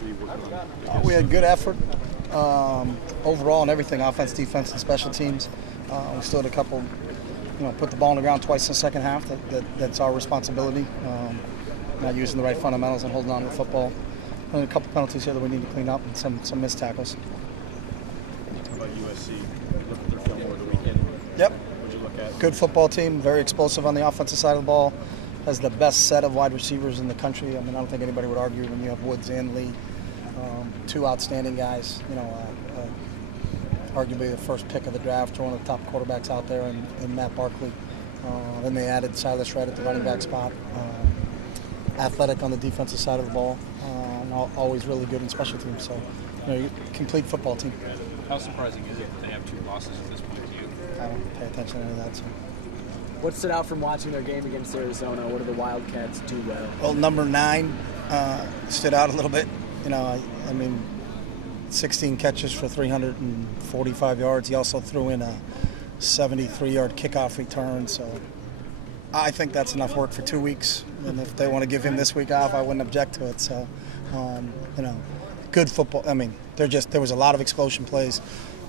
should be working on? We had good effort overall in everything, offense, defense, and special teams. We still had a couple, put the ball on the ground twice in the second half. That's our responsibility. Not using the right fundamentals and holding on to the football. And a couple penalties here that we need to clean up and some missed tackles. How about USC? Look at their film over the weekend. Yep. What'd you look at? Good football team, very explosive on the offensive side of the ball. Has the best set of wide receivers in the country. I mean, I don't think anybody would argue when you have Woods and Lee, two outstanding guys. Arguably the first pick of the draft, one of the top quarterbacks out there, in Matt Barkley. Then they added Silas Red at the running back spot. Athletic on the defensive side of the ball, and always really good in special teams. So, complete football team. How surprising is it that they have 2 losses at this point to you? I don't pay attention to any of that. So. What stood out from watching their game against Arizona? What do the Wildcats do well? Well, number 9 stood out a little bit. I mean, 16 catches for 345 yards. He also threw in a 73-yard kickoff return. So I think that's enough work for 2 weeks. And if they want to give him this week off, I wouldn't object to it. So, good football. I mean, there was a lot of explosion plays,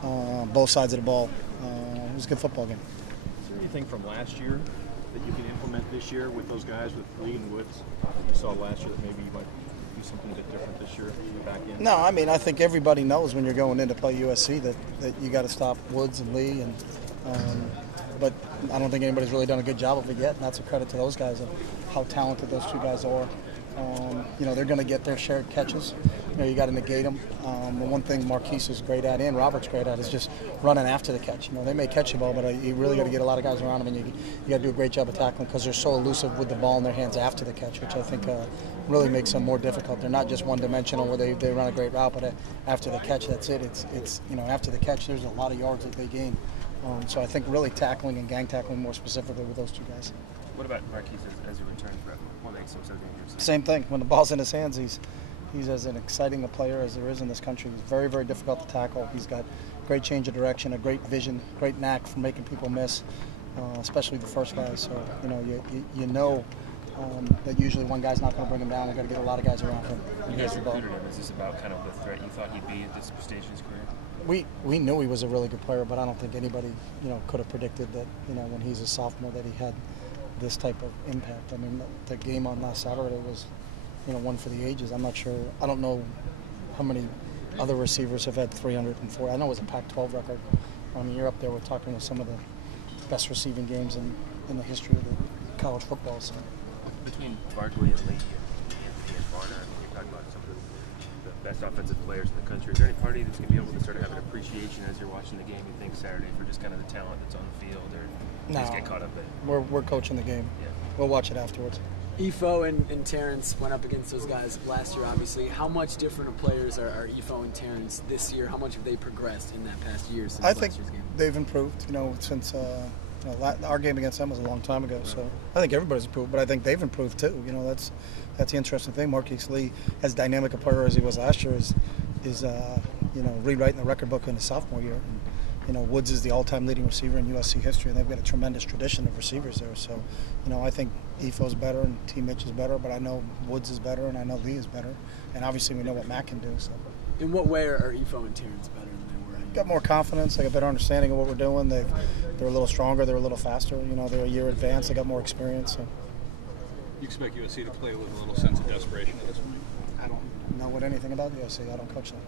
both sides of the ball. It was a good football game. Is there anything from last year that you can implement this year with those guys, with Lee and Woods? You saw last year that maybe you might do something a bit different this year in the back end? No, I mean, I think everybody knows when you're going in to play USC that you got to stop Woods and Lee, but I don't think anybody's really done a good job of it yet, and that's a credit to those guys of how talented those 2 guys are. They're going to get their share of catches. You got to negate them. The one thing Marquise is great at and Robert's great at is just running after the catch. They may catch the ball, but you really got to get a lot of guys around them, and you got to do a great job of tackling because they're so elusive with the ball in their hands after the catch, which I think really makes them more difficult. They're not just one-dimensional where they run a great route, but after the catch, that's it. It's after the catch, there's a lot of yards that they gain. So I think really tackling and gang tackling more specifically with those 2 guys. What about Marquise as a return threat? What makes him so dangerous? Same thing. When the ball's in his hands, he's as an exciting a player as there is in this country. He's very, very difficult to tackle. He's got great change of direction, a great vision, great knack for making people miss, especially the first guys. So, that usually one guy's not going to bring him down. We've got to get a lot of guys around him. You guys recruited him. Is this about kind of the threat you thought he'd be at this stage in his career? We knew he was a really good player, but I don't think anybody, could have predicted that, when he's a sophomore that he had this type of impact. I mean, the game on last Saturday was, one for the ages. I'm not sure. I don't know how many other receivers have had 304. I know it was a Pac-12 record. I mean, you're up there with talking with some of the best receiving games in the history of the college football. So. Between Barkley and Lee and Varner, you're talking about some of the best offensive players in the country. Is there any party that's going to be able to sort of have an appreciation as you're watching the game, you think, Saturday for just kind of the talent that's on the field, or just get caught up in it? We're coaching the game. Yeah. We'll watch it afterwards. Ifo and Terrence went up against those guys last year, obviously. How much different of players are Ifo and Terrence this year? How much have they progressed in that past year since I think last year's game? they've improved, since our game against them was a long time ago. So I think everybody's improved, but I think they've improved too. That's the interesting thing. Marquise Lee, as dynamic a player as he was last year, is rewriting the record book in his sophomore year. And, Woods is the all-time leading receiver in USC history, and they've got a tremendous tradition of receivers there. So, I think Ifo's better and T. Mitch is better, but I know Woods is better and I know Lee is better. And obviously we know what Matt can do. So. In what way are Ifo and Terrence better than they were? Got more confidence. They got a better understanding of what we're doing. They're a little stronger. They're a little faster. They're a year advanced. They got more experience. So. You expect USC to play with a little sense of desperation at this point? I don't know anything about USC. I don't coach them.